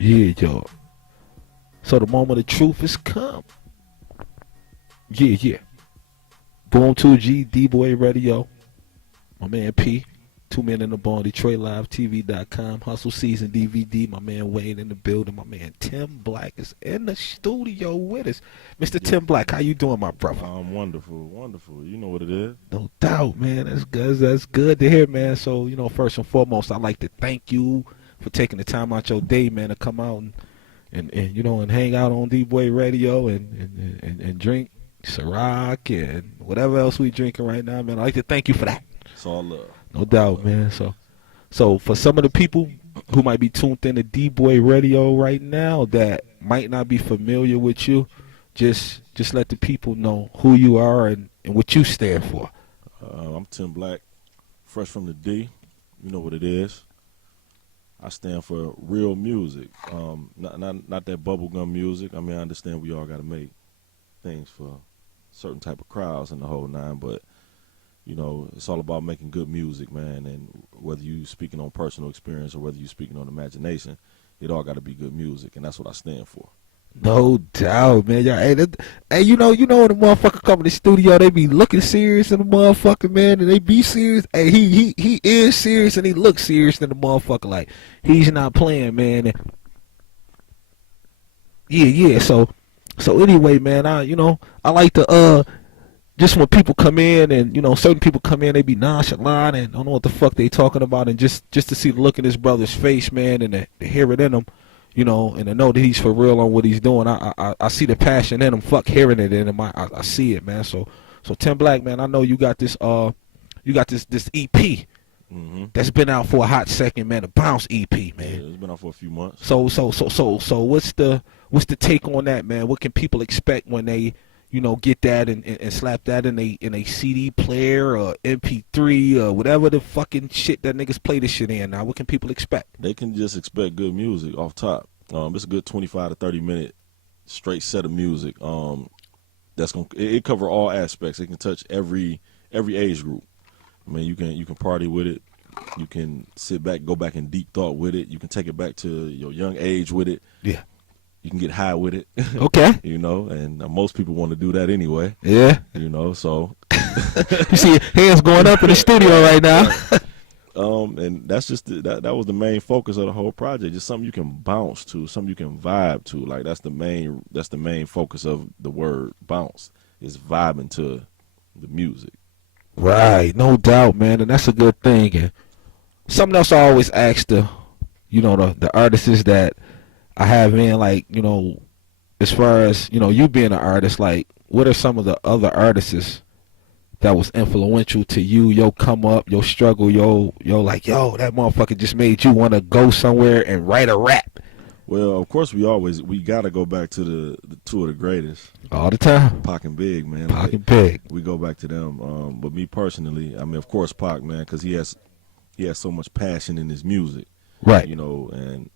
Yeah, yo. So the moment of truth has come. Yeah, yeah. Boom 2G, D-Boy Radio. My man P. 2 Men in the Ball, DetroitLiveTV.com. Hustle Season DVD. My man Wayne in the building. My man Tim Black is in the studio with us. Mr. Yeah. Tim Black, how you doing, my brother? I'm wonderful, wonderful. You know what it is. No doubt, man. That's good. That's good to hear, man. So, first and foremost, I'd like to thank you for taking the time out your day, man, to come out and hang out on D-Boy Radio and drink Ciroc and whatever else we drinking right now, man. I'd like to thank you for that. It's all love. No doubt, man. So for some of the people who might be tuned in to D-Boy Radio right now that might not be familiar with you, just let the people know who you are and what you stand for. I'm Tim Black, fresh from the D. You know what it is. I stand for real music, not that bubblegum music. I mean, I understand we all got to make things for certain type of crowds and the whole nine, but it's all about making good music, man. And whether you speaking on personal experience or whether you speaking on imagination, it all got to be good music, and that's what I stand for. No doubt, man. Hey, you know when the motherfucker come in the studio, they be looking serious in the motherfucker, man, and they be serious. Hey, he is serious and he looks serious in the motherfucker, like he's not playing, man. And yeah. So anyway, man, I like to just when people come in and certain people come in, they be nonchalant and don't know what the fuck they talking about, and just to see the look in his brother's face, man, and to hear it in him, and to know that he's for real on what he's doing. I see the passion in him. Fuck hearing it in him. I see it, man. So Tim Black, man, I know you got this this EP that's been out for a hot second, man. The Bounce EP, man. Yeah, it's been out for a few months. So what's the take on that, man? What can people expect when they get that and slap that in a CD player or MP3 or whatever the fucking shit that niggas play this shit in now? What can people expect? They can just expect good music off top. It's a good 25 to 30 minute straight set of music. That's it cover all aspects. It can touch every age group. I mean, you can party with it. You can sit back, go back in deep thought with it. You can take it back to your young age with it. Yeah. You can get high with it. Okay. And most people want to do that anyway. Yeah. So. You see hands going up in the studio right now. And that's just that was the main focus of the whole project. Just something you can bounce to, something you can vibe to. Like that's the main focus of the word bounce, is vibing to the music. Right, no doubt, man, and that's a good thing. And something else I always ask the artists that I have in, like, as far as, you being an artist, like, what are some of the other artists that was influential to you, your come up, your struggle, your like, that motherfucker just made you want to go somewhere and write a rap? Well, of course, we got to go back to the two of the greatest. All the time. Pac and Big, man. Pac and Big. We go back to them. But me personally, I mean, of course, Pac, man, because he has so much passion in his music. Right. And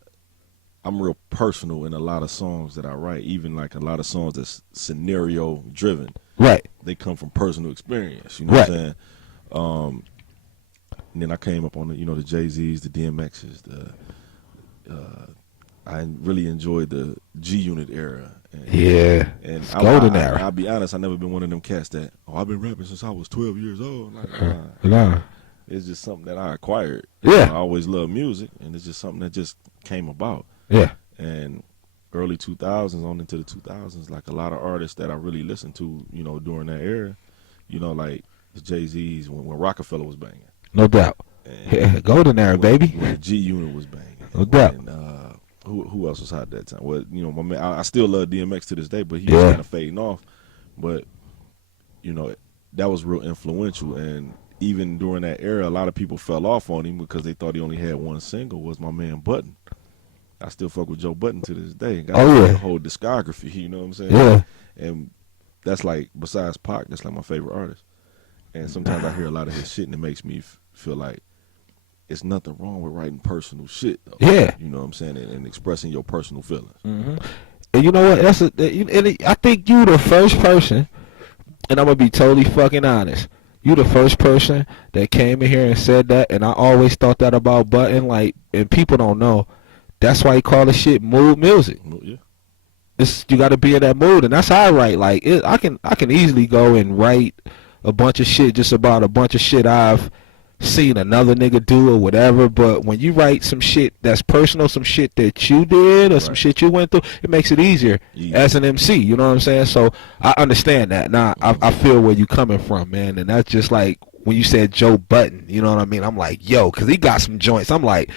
I'm real personal in a lot of songs that I write, even like a lot of songs that's scenario driven. Right. They come from personal experience, right. What I'm saying? And then I came up on the Jay-Z's, the DMX's, I really enjoyed the G-Unit era. And golden era. I'll be honest, I never been one of them cats that, I've been rapping since I was 12 years old. Like, nah. It's just something that I acquired. Yeah. I always loved music, and it's just something that just came about. Yeah. And early 2000s on into the 2000s, like a lot of artists that I really listened to, during that era, like the Jay-Z's when Rockefeller was banging. No doubt. Golden era, baby. When the G-Unit was banging. No doubt. And, who else was hot that time? Well, my man, I still love DMX to this day, but he's kind of fading off. But, that was real influential. And even during that era, a lot of people fell off on him because they thought he only had one single, was my man Button. I still fuck with Joe Button to this day. Got the whole discography, you know what I'm saying? Yeah. And that's like, besides Pac, that's like my favorite artist. And sometimes I hear a lot of his shit and it makes me feel like it's nothing wrong with writing personal shit, though. Yeah. You know what I'm saying? And expressing your personal feelings. Mm-hmm. And you know what? I think you the first person, and I'm going to be totally fucking honest, you the first person that came in here and said that, and I always thought that about Button, like, and people don't know That's why he call the shit mood music. Yeah. You got to be in that mood, and that's how I write. Like I can easily go and write a bunch of shit just about a bunch of shit I've seen another nigga do or whatever. But when you write some shit that's personal, some shit that you did or some shit you went through, it makes it easier as an MC. You know what I'm saying? So I understand that. Now I feel where you coming from, man, and that's just like when you said Joe Budden. You know what I mean? I'm like, yo, because he got some joints. I'm like,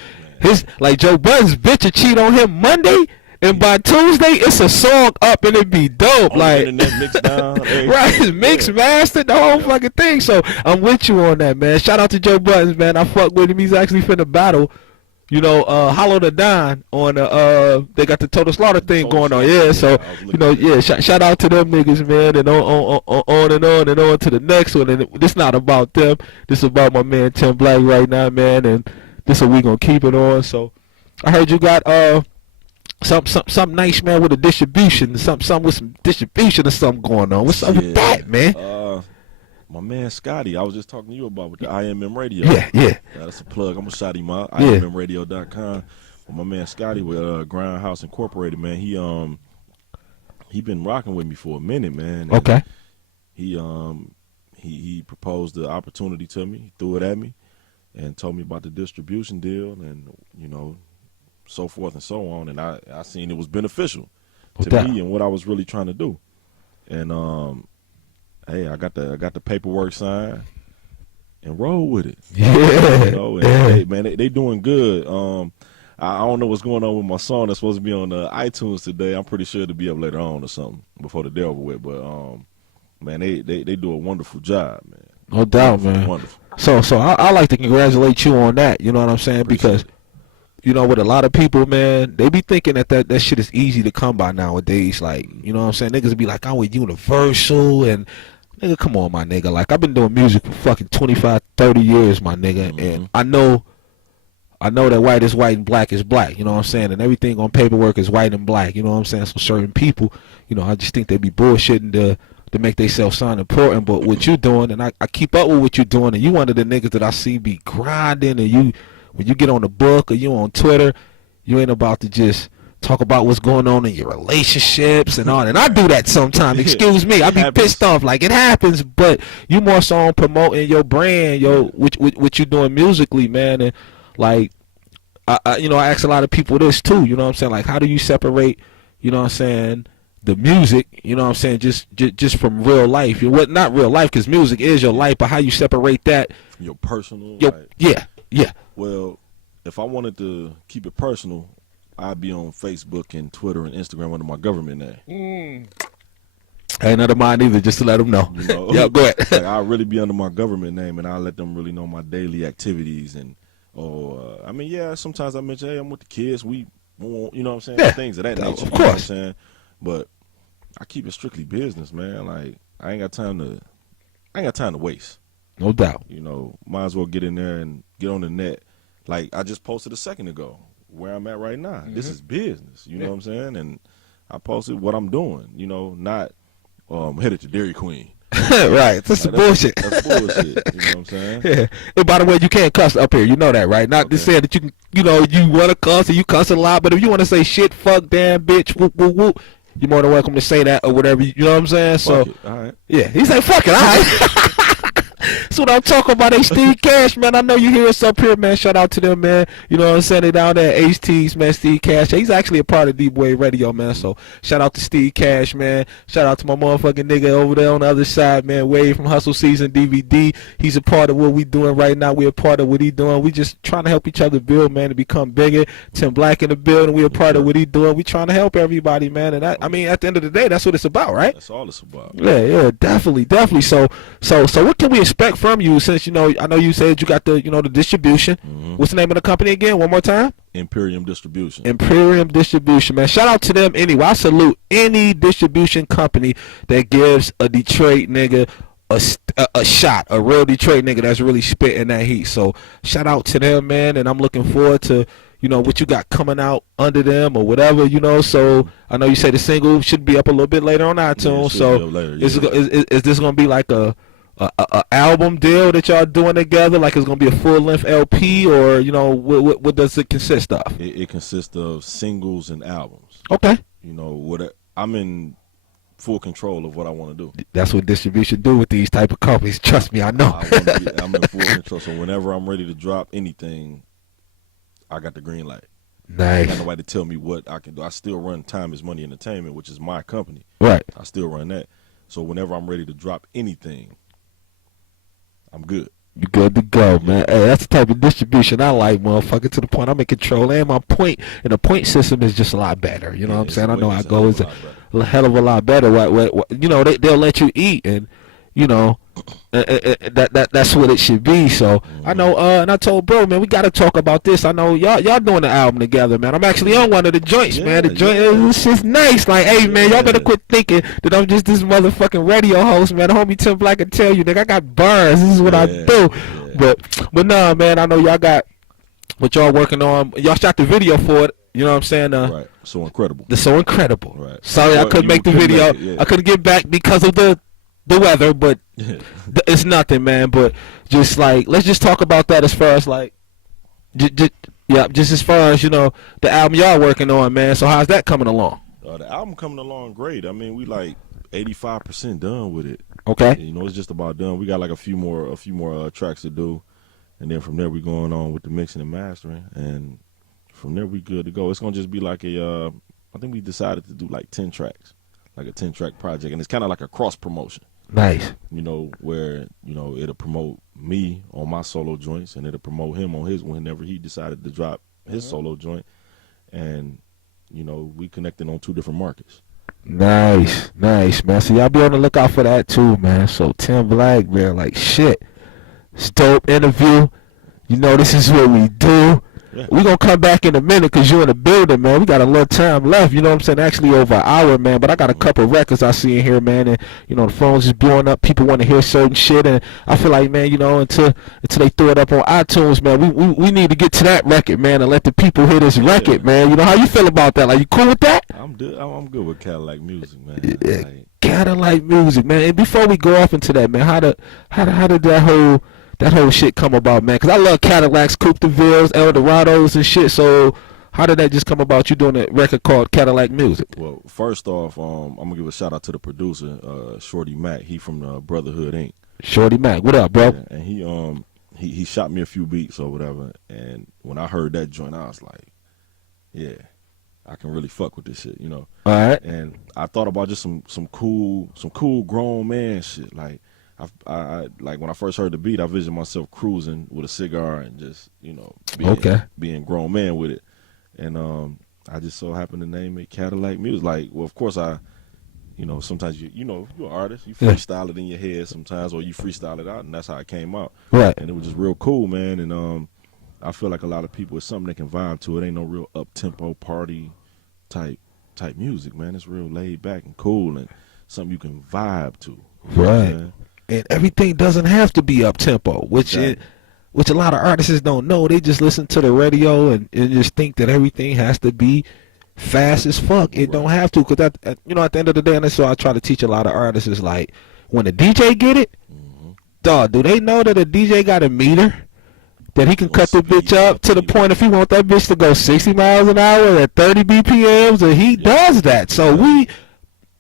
Joe Budden's bitch will cheat on him Monday. And by Tuesday, it's a song up and it be dope. On like, the internet, mixed down, right, it's mixed, mastered, the whole fucking thing. So I'm with you on that, man. Shout out to Joe Buttons, man. I fuck with him. He's actually finna battle, you know, Hollow the Don on they got the Total Slaughter thing going on. Yeah, so you know, yeah, shout out to them niggas, man, and on and on to the next one. And this not about them. This about my man Tim Black right now, man. And this is what we gonna keep it on. So I heard you got something nice, man, with a distribution, something with some distribution or something going on. What's up with that, man? My man Scotty, I was just talking to you about with the IMM Radio. Yeah. That's a plug. I'm gonna shout him out. IMMradio.com. My man Scotty with Grindhouse Incorporated, man. He been rocking with me for a minute, man. Okay. He proposed the opportunity to me. He threw it at me, and told me about the distribution deal, and you know, so forth and so on, and I seen it was beneficial to me and what I was really trying to do. And hey, I got the paperwork signed and roll with it. Yeah. You know, and hey, man, they doing good. I don't know what's going on with my song that's supposed to be on iTunes today. I'm pretty sure it'll be up later on or something before the day over with. But man, they do a wonderful job, man. No doubt, man. Wonderful. So I like to congratulate you on that. You know what I'm saying? Because you know, with a lot of people, man, they be thinking that shit is easy to come by nowadays. Like, you know what I'm saying? Niggas be like, I'm with Universal, and nigga, come on, my nigga. Like, I've been doing music for fucking 25, 30 years, my nigga, and I know that white is white and black is black, you know what I'm saying? And everything on paperwork is white and black, you know what I'm saying? So certain people, you know, I just think they be bullshitting to make themselves sound important. But what you doing, and I keep up with what you doing, and you one of the niggas that I see be grinding, and you, when you get on the book or you on Twitter, you ain't about to just talk about what's going on in your relationships and all. And I do that sometimes. Excuse me. I be pissed off. Like, it happens, but you more so on promoting your brand, what you doing musically, man. And like, I ask a lot of people this too. You know what I'm saying? Like, how do you separate, you know what I'm saying, the music, you know what I'm saying, just from real life? Not real life, because music is your life, but how you separate that from your personal? Yeah. Well, if I wanted to keep it personal, I'd be on Facebook and Twitter and Instagram under my government name. Ain't none of mine either, just to let them know. You know? Yeah, go ahead. Like, I'd really be under my government name, and I'll let them really know my daily activities. And, I mean, yeah, sometimes I mention, hey, I'm with the kids. We, you know what I'm saying? Yeah, things of that nature. of You know what I'm course. saying? But I keep it strictly business, man. Like, I ain't got time to waste. No doubt. You know, might as well get in there and get on the net. Like, I just posted a second ago where I'm at right now. This is business, you know what I'm saying? And I posted what I'm doing, you know, not headed to Dairy Queen. Right, that's some bullshit. That's bullshit, you know what I'm saying? Yeah. And by the way, you can't cuss up here. You know that, right? Not to say that you can, you know, you want to cuss and you cuss a lot, but if you want to say shit, fuck, damn, bitch, whoop, whoop, whoop, you're more than welcome to say that or whatever, you know what I'm saying? Fuck it. All right. Yeah, he said, fuck it, all right. That's what I'm talking about. Hey, Steve Cash, man. I know you hear us up here, man. Shout out to them, man. You know what I'm saying? They down there at HT's, man. Steve Cash. He's actually a part of Deep Wave Radio, man. So shout out to Steve Cash, man. Shout out to my motherfucking nigga over there on the other side, man. Wave from Hustle Season DVD. He's a part of what we doing right now. We're a part of what he doing. We just trying to help each other build, man, to become bigger. Tim Black in the building. We're a part of what he doing. We trying to help everybody, man. And I mean, at the end of the day, that's what it's about, right? That's all it's about. Yeah, definitely. So what can we expect from you? Since, you know, I know you said you got the, you know, the distribution. What's the name of the company again? One more time. Imperium Distribution. Imperium Distribution, man. Shout out to them anyway. I salute any distribution company that gives a Detroit nigga a shot, a real Detroit nigga that's really spitting that heat. So shout out to them, man, and I'm looking forward to, you know, what you got coming out under them or whatever, you know. So I know you say the single should be up a little bit later on iTunes. Yeah, so later, is this gonna be like a a album deal that y'all doing together? Like it's gonna be a full length LP, or you know, what does it consist of? It consists of singles and albums. Okay, You know what? I'm in full control of what I want to do. that's what distribution do with these type of companies. Trust me, I know. I'm in full control. So whenever I'm ready to drop anything, I got the green light. I ain't got Nice, nobody to tell me what I can do. I still run Time Is Money Entertainment, which is my company. right? I still run that. So whenever I'm ready to drop anything, I'm good. You good to go, man. Hey, that's the type of distribution I like, motherfucker. To the point I'm in control, and my point and the point system is just a lot better. You know what I'm saying? I know how it goes. A hell of a lot better. You know, they'll let you eat, and you know, that's what it should be. So I know, and I told bro, man, we got to talk about this. I know y'all doing the album together, man. I'm actually on one of the joints, man. The joint, this shit's nice. Like, hey, man, y'all better quit thinking that I'm just this motherfucking radio host, man. The homie Tim Black can tell you, nigga, I got bars. This is what I do. But nah, man, I know y'all got what y'all working on. Y'all shot the video for it. You know what I'm saying? Right. So incredible. It's so incredible. Right. Sorry, I couldn't make the video. I couldn't get back because of the weather, but it's nothing, man. But just like, let's just talk about that as far as like, just as far as, you know, the album y'all working on, man. So how's that coming along? The album coming along great. I mean, we like 85% done with it. Okay. You know, it's just about done. We got like a few more tracks to do, and then from there we going on with the mixing and mastering, and from there we good to go. It's gonna just be like a, I think we decided to do like 10 tracks, like a 10-track project, and it's kind of like a cross promotion. Nice. You know, where, you know, it'll promote me on my solo joints, and it'll promote him on his whenever he decided to drop his solo joint, and you know, we connected on 2 different markets. Nice, man. So y'all be on the lookout for that too, man. So Tim Black, man, like shit. It's dope interview. You know, this is what we do. Yeah. We gonna come back in a minute because you're in the building, man. We got a little time left, you know what I'm saying? Actually over an hour, man. But I got a couple records I see in here, man, and you know the phones is blowing up. People want to hear certain shit, and I feel like, man, you know, until they throw it up on iTunes, man, we need to get to that record, man, and let the people hear this record, man. You know how you feel about that? Like, you cool with that? I'm good with Cadillac music, man. Yeah, Cadillac music, man. And before we go off into that, man, how did that whole shit come about, man? Because I love Cadillacs, Coupe de Villes, Eldorados and shit. So how did that just come about, you doing a record called Cadillac Music? Well, first off, I'm going to give a shout out to the producer, Shorty Mac. He from Brotherhood Inc. Shorty Mac, what up, bro? Yeah, and he shot me a few beats or whatever. And when I heard that joint, I was like, yeah, I can really fuck with this shit, you know. All right. And I thought about just some cool grown man shit. Like, I like when I first heard the beat, I visioned myself cruising with a cigar and just, you know, being grown man with it. And I just so happened to name it Cadillac Music. Like, well, of course you know, sometimes you know, you're an artist, you freestyle it in your head sometimes, or you freestyle it out, and that's how it came out. Right. And it was just real cool, man. And I feel like a lot of people, it's something they can vibe to. It ain't no real up tempo party type music, man. It's real laid back and cool and something you can vibe to. Right. Man. And everything doesn't have to be up tempo, which a lot of artists don't know. They just listen to the radio and just think that everything has to be fast as fuck. It don't have to, because you know, at the end of the day, and that's what I try to teach a lot of artists, is like, when a DJ get it, dog, do they know that a DJ got a meter that he can cut the bitch up to the point if he want that bitch to go 60 miles an hour at 30 BPMs, and he does that. So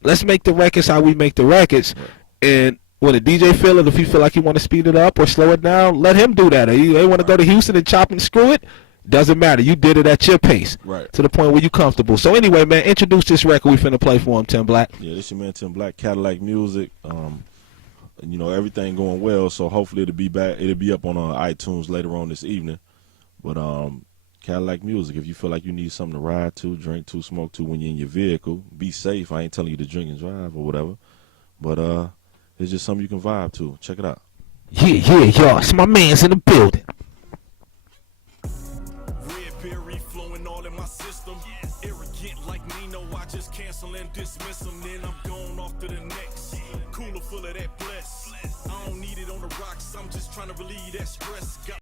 let's make the records how we make the records, and when a DJ feel it, if he feel like he want to speed it up or slow it down, let him do that. They want to go to Houston and chop and screw it, doesn't matter. You did it at your pace, right, to the point where you comfortable. So anyway, man, introduce this record we finna play for him, Tim Black. Yeah, this your man Tim Black, Cadillac Music. You know, everything going well, so hopefully it'll be up on iTunes later on this evening. But Cadillac Music, if you feel like you need something to ride to, drink to, smoke to when you're in your vehicle, be safe. I ain't telling you to drink and drive or whatever, but it's just something you can vibe to. Check it out. Yeah, y'all. It's my man's in the building. Red berry flowing all in my system. Arrogant like Nino, I just cancel and dismiss them. Then I'm going off to the next. Cooler full of that bless. I don't need it on the rocks, I'm just trying to relieve that stress.